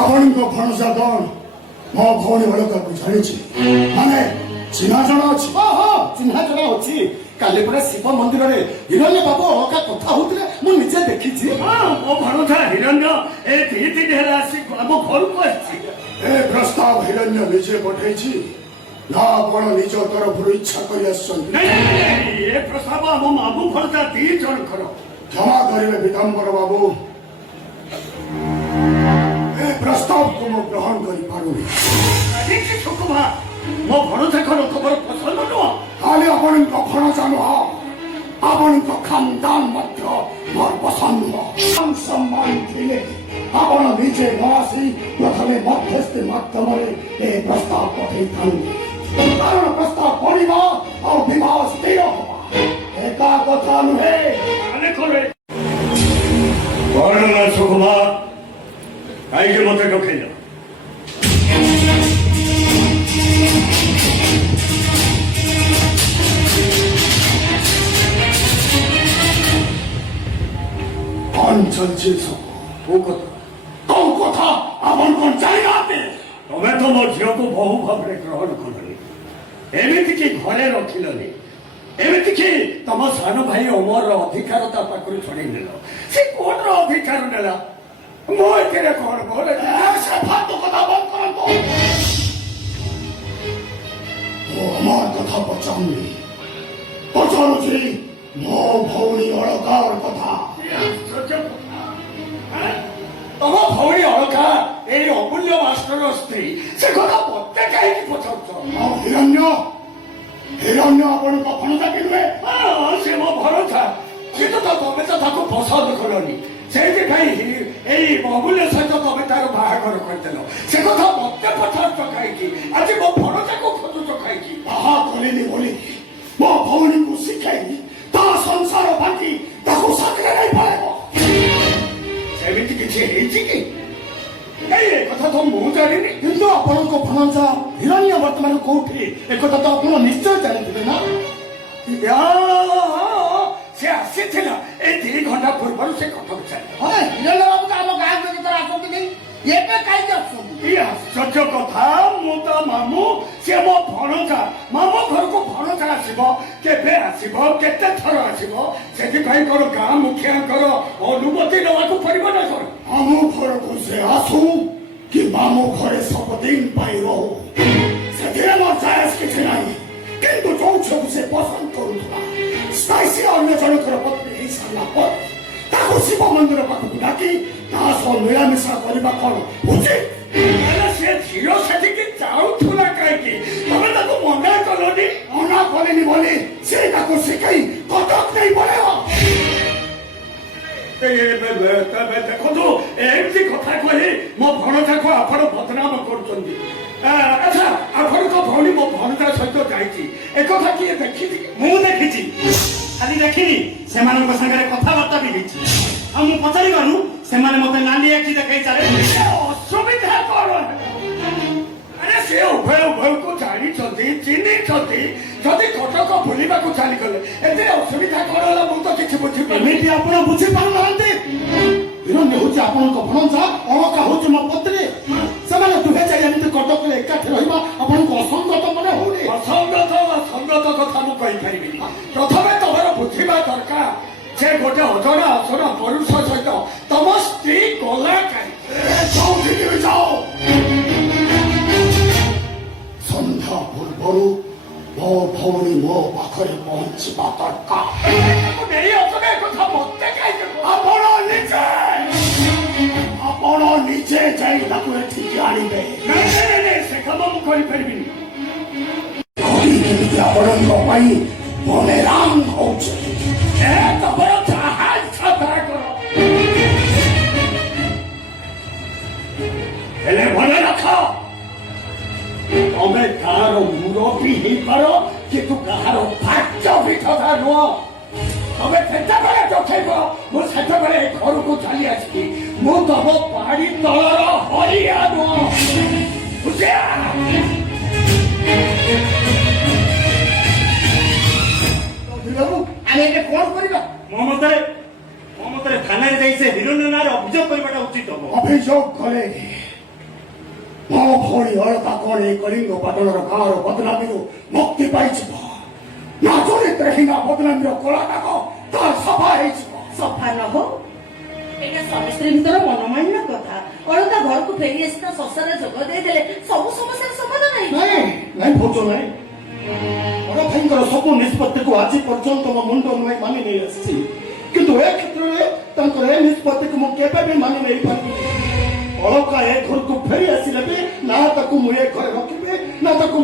ଆପଣଙ୍କ ଭଣସା କଣ ମୋ ଭଉଣୀ ଅଳକାକୁ ଜାଣିଛି ମାନେ ଚିହ୍ନା ଜଣା ଅଛି। ହଁ ଚିହ୍ନା ଜଣା ଅଛି। କାଲି ପରେ ଶିବ ମନ୍ଦିରରେ ହିରଣ୍ୟ ବାବୁ ଅଳକା କଥା ହଉଥିଲେ ମୁଁ ନିଜେ ଦେଖିଛି। ମୋ ଭଣସା ହିରଣ୍ୟ ଏ 2 ଦିନ ହେଲା ଆସି ଆମ ଘରକୁ ଆସିଛି। ଏ ପ୍ରସ୍ତାବ ହିରଣ୍ୟ ନିଜେ ପଠେଇଛି ନା ଆପଣ ନିଜ ତରଫରୁ ଇଚ୍ଛା କରି ଆସିଛନ୍ତି? ଏ ପ୍ରସ୍ତାବ ଆମ ମାମୁଁ ଭଣସା 2 ଜଣଙ୍କର। କ୍ଷମା କରିବେ ପୀତାମ୍ବର ବାବୁ, ଏ ପ୍ରସ୍ତାବକୁ ମୁଁ ଗ୍ରହଣ କରିପାରୁନି। ସୁକୁମା ମୋ ଭଣସାଙ୍କର ଖବର ପସନ୍ଦ ନୁହଁ। ଖାଲି ଆପଣଙ୍କ ଭଣସା ନୁହଁ, ଆପଣଙ୍କ ଖାନଦାନ ମଧ୍ୟ ମୋର ପସନ୍ଦ ନୁହଁ। ସମ୍ମାନ ଥିଲେ ଆପଣ ନିଜେ ନ ଆସି ପ୍ରଥମେ ମଧ୍ୟସ୍ଥି ମାଧ୍ୟମରେ ଏ ପ୍ରସ୍ତାବ ପଠେଇଥାନ୍ତି। କାରଣ ପ୍ରସ୍ତାବ ପଡ଼ିବା ଆଉ ବିବାହ ସ୍ଥିର ହେବା ଏକା କଥା ନୁହେଁ। କଣ ନା ସୁକୁମା କାହିଁକି ମତେ ଡକେଇଲ? ଅଞ୍ଚଳ କୋଉ କଥା ଆପଣ କଣ ଜାଣିନାହାନ୍ତି? ତମେ ତ ମୋ ଝିଅକୁ ବହୁ ଭାବରେ ଗ୍ରହଣ କଲନି, ଏମିତିକି ଘରେ ରଖିଲନି, ଏମିତିକି ତମ ସାନ ଭାଇ ଅମରର ଅଧିକାର ତା ପାଖରୁ ଛଡେଇ ନେଲ। ସେ କୋର୍ଟର ଅଧିକାର ନେଲା। ମୁଁ ଏଥିରେ କଣ ବୋଲେ ସେ ଫାଲତୁ କଥା ବନ୍ଦ କରନ୍ତୁ। ମୁଁ ଅମର କଥା ପଚାରୁନି, ପଚାରୁଛି ମୋ ଭଉଣୀ ଅଳକାର କଥା। ତମ ଭଉଣୀ ଅଳକା ଏଇ ଅମୂଲ୍ୟ ମାଷ୍ଟର ସ୍ତ୍ରୀ, ସେ କଥା ମତେ କାହିଁକି ପଚାରୁଛ? ଆଉ ହିରଣ୍ୟ ଆପଣଙ୍କ ଭଣସା କି ନୁହେଁ? ସେ ମୋ ଭରସା, କିନ୍ତୁ ତମେ ତ ତାକୁ ପସନ୍ଦ କଲନି, ସେଇଥିପାଇଁ ଏଇ ଅମୂଲ୍ୟ ସହିତ ତମେ ତାର ବାହାଘର କରିଦେଲ। ସେ କଥା ମତେ ପଚାରୁଛ କାହିଁକି? ଆଜି ମୋ ଭରସାକୁ ଖୋଜୁଛ କାହିଁକି? ବାହା କଲିନି ବୋଲି ମୋ ଭଉଣୀକୁ ଶିଖେଇ ତା ସଂସାର ବାକି ତାକୁ ସାଥିରେ ନେଇ ପଳେଇବ, ସେମିତି କିଛି ହେଇଛି କି? ଏ କଥା ତ ମୁଁ ଜାଣିନି। କିନ୍ତୁ ଆପଣଙ୍କ ଭଣସା ହିରଣ୍ୟ ବର୍ତ୍ତମାନ କୋଉଠି ଏକଥା ତ ଆପଣ ନିଶ୍ଚୟ ଜାଣିଥିବେ ନା? ସେ ଆସିଥିଲା ଏଇ 2 ଘଣ୍ଟା ପୂର୍ବରୁ। ସେ କଟକ ଚାଲିଲା। ହିରଣ୍ୟ ବାବୁ ତ ଆମ ଗାଁକୁ ଭିତରେ ଆସନ୍ତି, ଏବେ କାହିଁକି ଆସୁଛନ୍ତି? ଆଶ୍ଚର୍ଯ୍ୟ କଥା, ମୁଁ ତ ମାମୁଁ, ସେ ମୋ ଭଣସା। ମାମୁଁ ଘରକୁ ଭଣସା ଆସିବ, କେବେ ଆସିବ, କେତେ ଥର ଆସିବ, ସେଥିପାଇଁ କଣ ଗାଁ ମୁଖିଆଙ୍କର ଅନୁମତି ନେବାକୁ ପଡିବ ନା କଣ? ମାମୁଁ ଘରକୁ ସେ ଆସୁ କି ମାମୁଁ ଘରେ ସବୁଦିନ ପାଇଁ ରହୁ, ସେଥିରେ ମୋର ଜାୟଜ କିଛି ନାହିଁ। କିନ୍ତୁ ଯୋଉ ଝିଅକୁ ସେ ପସନ୍ଦ କରୁଥିଲା ସେ ଅନ୍ୟ ଜଣଙ୍କର ପତ୍ନୀ ହେଇସାରିଲା ପରେ ତାକୁ ଶିବ ମନ୍ଦିର ପାଖକୁ ଡାକି ତା ସହ ମିଳାମିଶା କରିବା କଣ ଉଚିତ? ସେ ଝିଅ ସେଠିକି ଯାଉଥିଲା କାହିଁକି? ତମେ ତାକୁ ମନା କଲନି? ମନା କଲେନି ବୋଲି ସେ ତାକୁ ଶିଖେଇ କଟକ ନେଇ ପଳେଇବ। ଦେଖନ୍ତୁ, ଏମିତି କଥା କହି ମୋ ଭଣସାକୁ ଆପଣ ବଦନାମ କରୁଛନ୍ତି। ଆଚ୍ଛା, ଆପଣଙ୍କ ଭଉଣୀ ମୋ ଭଣସା ସହିତ ଯାଇଛି, ଏକଥା କିଏ ଦେଖିଛି? ମୁଁ ଦେଖିଛି, ଖାଲି ଦେଖିନି, ସେମାନଙ୍କ ସାଙ୍ଗରେ କଥାବାର୍ତ୍ତା ବି ହେଇଛି। ଆଉ ମୁଁ ପଚାରିବାରୁ ସେମାନେ ମତେ ନାଲି ଆଖି ଦେଖେଇ ଚାଲେ। ଅସୁବିଧା କଣ? ଆରେ ସେ ଉଭୟକୁ ଜାଣିଛନ୍ତି, ଚିହ୍ନିଛନ୍ତି, ଯଦି କଟକ ବୁଲିବାକୁ ଚାଲିଗଲେ ଏଥିରେ ଅସୁବିଧା କଣ ହେଲା? ମୁଁ ତ କିଛି ବୁଝିପାରୁନି। ଏମିତି ଆପଣ ବୁଝିପାରୁନାହାନ୍ତି? ହିରଣ୍ୟ ହଉଛି ଆପଣଙ୍କ ଭଣସା, ଅଳକା ହଉଛି ମୋ ପତ୍ନୀ। ସେମାନେ ଦୁହେଁ ଯାଇ ଏମିତି କଟକରେ ଏକାଠି ରହିବା ଆପଣଙ୍କୁ ଅସଙ୍ଗତ ମନେ ହଉନି? ଅସଙ୍ଗତ କଥା ମୁଁ କହିପାରିବିନି। ପ୍ରଥମେ ତମର ବୁଝିବା ଦରକାର ଯେ ଗୋଟେ ଅଜଣା ଅସଣା ପୁରୁଷ ସହିତ ତମ ସ୍ତ୍ରୀ ଗଲା କାହିଁକି? ଯାଅ, ସନ୍ଧ୍ୟା ପୂର୍ବରୁ ମୋ ଭଉଣୀ ମୋ ପାଖରେ ପହଞ୍ଚିବା ଦରକାର। ନେଇ ଅସନା କଥା ମତେ କାହିଁକି? ଆପଣ ନିଜେ ଯାଇ ତାକୁ ଏଠିକି ଆଣିବେ। ସେ କାମ ମୁଁ କରିପାରିବିନି। ଆପଣଙ୍କ ପାଇଁ ମନେ ରାମ ହଉଛି। ତମର ଯାହା ଇଚ୍ଛା ତାହା କର, ହେଲେ ମନେ ରଖ, ତମେ କାହାର ମୁରବୀ ହେଇପାର କିନ୍ତୁ କାହାର ଭାଗ୍ୟ ବିଧାତା ନୁହଁ। ତମେ ଯେତେବେଳେ ଦେଖେଇବ ମୁଁ ସେତେବେଳେ ଘରକୁ ଚାଲି ଆସିବି। ମୁଁ ତମ ପାଣି ତଳର ହରିଆ ନୁହଁ। ଆମେ ଏବେ କଣ କରିବା? ମୋ ମତରେ ଥାନାରେ ଯାଇ ସେ ହିରଣ୍ୟ ନାଁରେ ଅଭିଯୋଗ କରିବାଟା ଉଚିତ ହବ। ଅଭିଯୋଗ କଲେ ମୋ ଭଳି ଅଳକା କଣ ଏଇ କଳିଙ୍ଗ ପାଟଣର ଗାଁର ବଦନାମୀରୁ ମୁକ୍ତି ପାଇଯିବ ନା ଚରିତ୍ରହୀନ ବଦନାମୀର କଳା ଦାଗ ତାର ସଫା ହେଇଯିବ। ସଫା ନ ହଉ ଏଇଟା ସ୍ୱାମୀ ସ୍ତ୍ରୀ ଭିତର ମନମାଳିନ୍ୟ କଥା। ଅଳକା ଘରକୁ ଫେରି ଆସି ତା ଶସ୍ୟରେ ଯୋଗ ଦେଇଦେଲେ ସବୁ ସମସ୍ୟାର ସମାଧାନ ହେଇଯିବ। ନାଇଁ ନାଇଁ ଭାଉଜ ନାଇଁ, ବଡ଼ ଭାଇଙ୍କର ସବୁ ନିଷ୍ପତ୍ତିକୁ ଆଜି ପର୍ଯ୍ୟନ୍ତ ମୋ ମୁଣ୍ଡ ନୁହେଁ ମାନି ନେଇ ଆସିଛି, କିନ୍ତୁ ଏ କ୍ଷେତ୍ରରେ ତାଙ୍କର ଏ ନିଷ୍ପତ୍ତିକୁ ମୁଁ କେବେ ବି ମାନି ନେଇ ପାରିବିନି। ଅଳକା ଏ ଘରକୁ ଫେରି ଆସିଲେ ବି ନା ତାକୁ ମୁଁ ଏ ଘରେ ରଖିବି ନା ତାକୁ